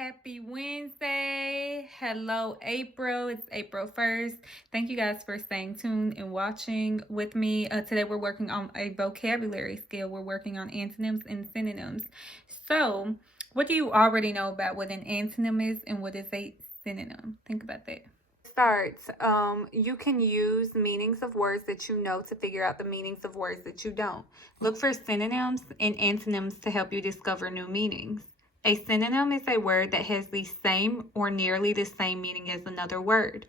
Happy Wednesday. Hello, April. It's April 1st. Thank you guys for staying tuned and watching with me. Today we're working on a vocabulary skill. We're working on antonyms and synonyms. So, what do you already know about what an antonym is and what is a synonym? Think about that. You can use meanings of words that you know to figure out the meanings of words that you don't. Look for synonyms and antonyms to help you discover new meanings. A synonym is a word that has the same or nearly the same meaning as another word.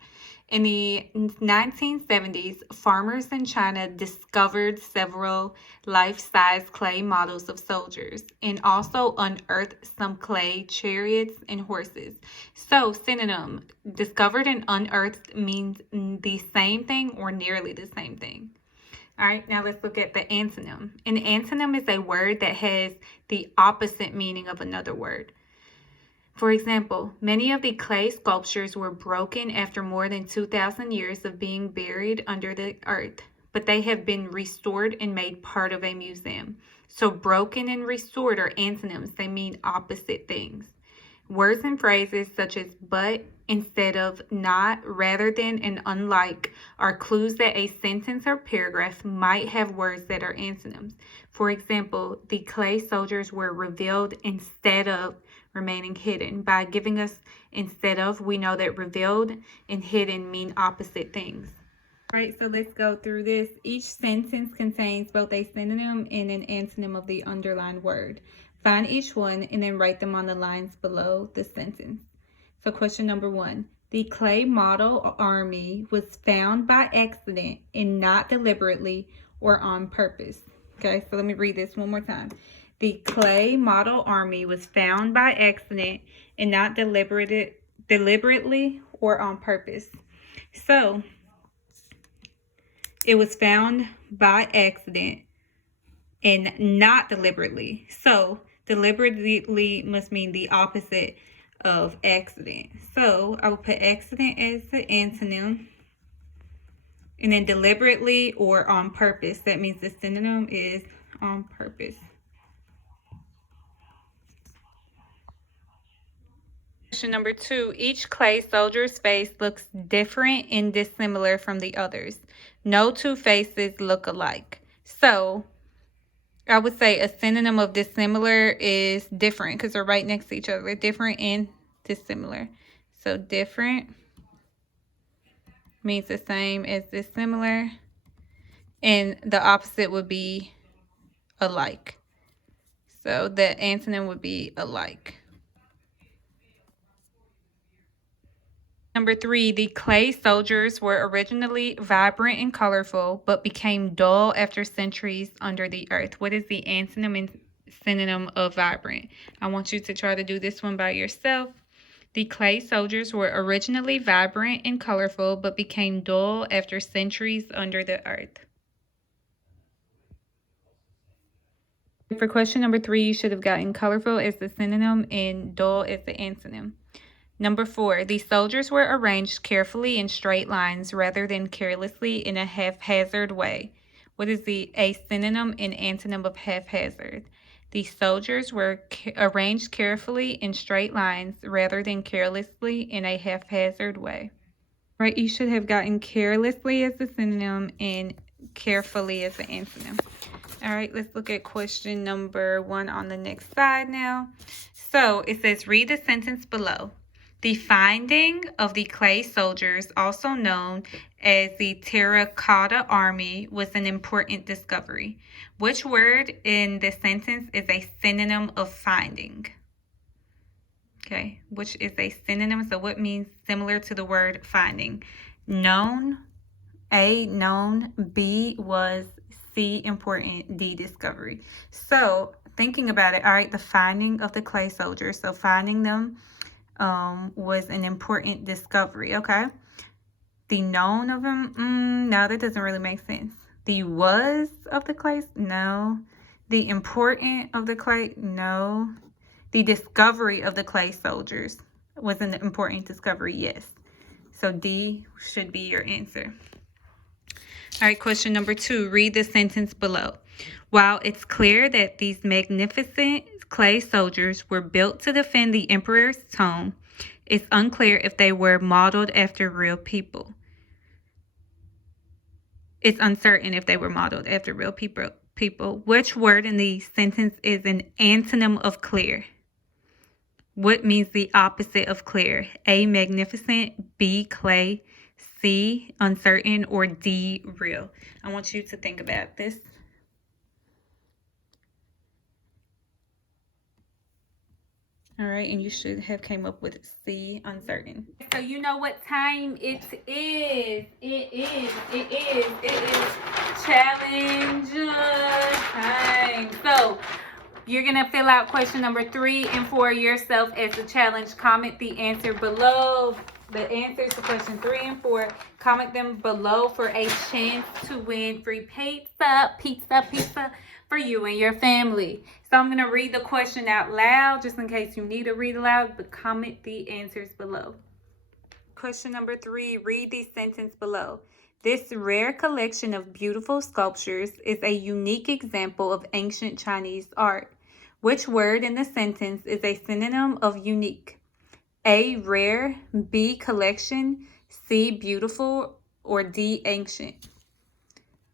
In the 1970s, farmers in China discovered several life-size clay models of soldiers and also unearthed some clay chariots and horses. So, synonym, discovered and unearthed means the same thing or nearly the same thing. All right, now let's look at the antonym. An antonym is a word that has the opposite meaning of another word. For example, many of the clay sculptures were broken after more than 2,000 years of being buried under the earth, but they have been restored and made part of a museum. So broken and restored are antonyms. They mean opposite things. Words and phrases such as but, instead of, not, rather than, and unlike are clues that a sentence or paragraph might have words that are antonyms. For example, the clay soldiers were revealed instead of remaining hidden. By giving us instead of, we know that revealed and hidden mean opposite things. All right, so let's go through this. Each sentence contains both a synonym and an antonym of the underlined word. Find each one and then write them on the lines below the sentence. So question number 1. The clay model army was found by accident and not deliberately or on purpose. Okay, so let me read this one more time. The clay model army was found by accident and not deliberately or on purpose. So, it was found by accident and not deliberately. So, deliberately must mean the opposite of accident. So, I will put accident as the antonym. And then deliberately or on purpose. That means the synonym is on purpose. Question number 2. Each clay soldier's face looks different and dissimilar from the others. No two faces look alike. So, I would say a synonym of dissimilar is different because they're right next to each other. Different and dissimilar. So, different means the same as dissimilar. And the opposite would be alike. So, the antonym would be alike. Number 3, the clay soldiers were originally vibrant and colorful, but became dull after centuries under the earth. What is the antonym and synonym of vibrant? I want you to try to do this one by yourself. The clay soldiers were originally vibrant and colorful, but became dull after centuries under the earth. For question number 3, you should have gotten colorful as the synonym and dull as the antonym. Number 4, the soldiers were arranged carefully in straight lines rather than carelessly in a haphazard way. What is a synonym and antonym of haphazard? The soldiers were arranged carefully in straight lines rather than carelessly in a haphazard way. Right, you should have gotten carelessly as the synonym and carefully as the antonym. All right, let's look at question number 1 on the next slide now. So it says, read the sentence below. The finding of the clay soldiers, also known as the Terracotta Army, was an important discovery. Which word in the sentence is a synonym of finding? Okay, which is a synonym? So what means similar to the word finding? Known, A, known, B, was, C, important, D, discovery. So thinking about it, all right, the finding of the clay soldiers. So finding them was an important discovery, okay? The known of them, no, that doesn't really make sense. The was of the clay, no. The important of the clay, no. The discovery of the clay soldiers was an important discovery, yes. So D should be your answer. All right, question number 2, read the sentence below. While it's clear that these magnificent clay soldiers were built to defend the emperor's tomb. It's unclear if they were modeled after real people. It's uncertain if they were modeled after real people. Which word in the sentence is an antonym of clear? What means the opposite of clear? A, magnificent, B, clay, C, uncertain, or D, real? I want you to think about this. All right, and you should have came up with C, uncertain. So you know what time it is. It is challenge time. So you're going to fill out question number 3 and 4 yourself as a challenge. Comment the answer below. The answers to question 3 and 4. Comment them below for a chance to win free pizza for you and your family. So I'm going to read the question out loud just in case you need to read aloud, but comment the answers below. Question number 3, read the sentence below. This rare collection of beautiful sculptures is a unique example of ancient Chinese art. Which word in the sentence is a synonym of unique? A, rare, B, collection, C, beautiful, or D, ancient?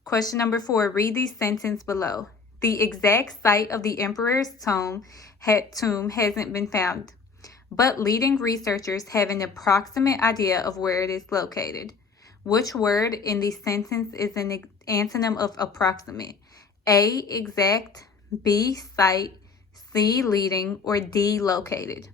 Question number 4, read the sentence below. The exact site of the emperor's tomb hasn't been found, but leading researchers have an approximate idea of where it is located. Which word in the sentence is an antonym of approximate? A, exact, B, site, C, leading, or D, located?